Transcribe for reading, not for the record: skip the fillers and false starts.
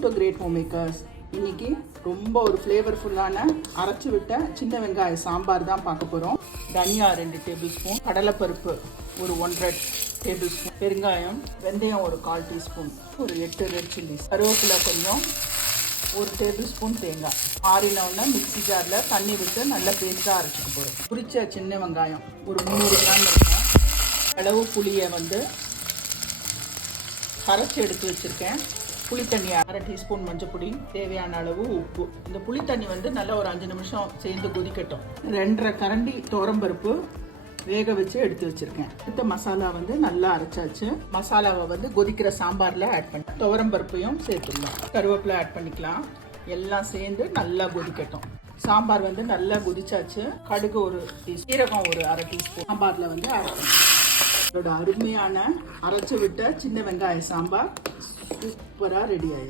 Welcome to great home makers. இன்னைக்கு ரொம்ப ஒரு ஃப்ளேவர்ஃபுல்லான அரைச்சி விட்ட சின்ன வெங்காய சாம்பார் தான் பார்க்க போகிறோம். தனியா 2 டேபிள் ஸ்பூன், கடலைப்பருப்பு ஒரு 1.5 டேபிள் ஸ்பூன், பெருங்காயம், வெந்தயம் ஒரு 1/4 டீஸ்பூன், ஒரு 8 ரெட் சில்லிஸ், கருவேப்பிலை கொஞ்சம், 1 டேபிள் ஸ்பூன் தேங்காய். ஆறினவுடனே மிக்ஸி ஜாரில் தண்ணி விட்டு நல்லா பேஸ்ட்டாக அரைச்சிட்டு போகிறோம். குறிச்ச சின்ன வெங்காயம் ஒரு 300 கிராம் இருக்கும். அளவு புளியை கரைச்சி எடுத்து வச்சுருக்கேன். புளி தண்ணி 1/2 டீஸ்பூன், மஞ்சள் பொடி, தேவையான அளவு உப்பு. இந்த புளி தண்ணி நல்லா ஒரு 5 நிமிஷம் சேர்ந்து கொதிக்கட்டும். 2.5 கரண்டி துவரம்பருப்பு வேக வச்சு எடுத்து வச்சிருக்கேன். அடுத்த மசாலா நல்லா அரைச்சாச்சு. மசாலாவை கொதிக்கிற சாம்பார்ல ஆட் பண்ணி துவரம்பருப்பையும் சேர்த்துடலாம். கருவேப்பிலை ஆட் பண்ணிக்கலாம். எல்லாம் சேர்ந்து நல்லா கொதிக்கட்டும். சாம்பார் நல்லா கொதிச்சாச்சு. கடுகு ஒரு டீஸ்பூன், சீரகம் ஒரு 1/2 டீஸ்பூன் சாம்பார்ல ஆட் பண்ணி இதோட அருமையான அரைச்சு விட்ட சின்ன வெங்காய சாம்பார் சூப்பரா ரெடி ஆயிடும்.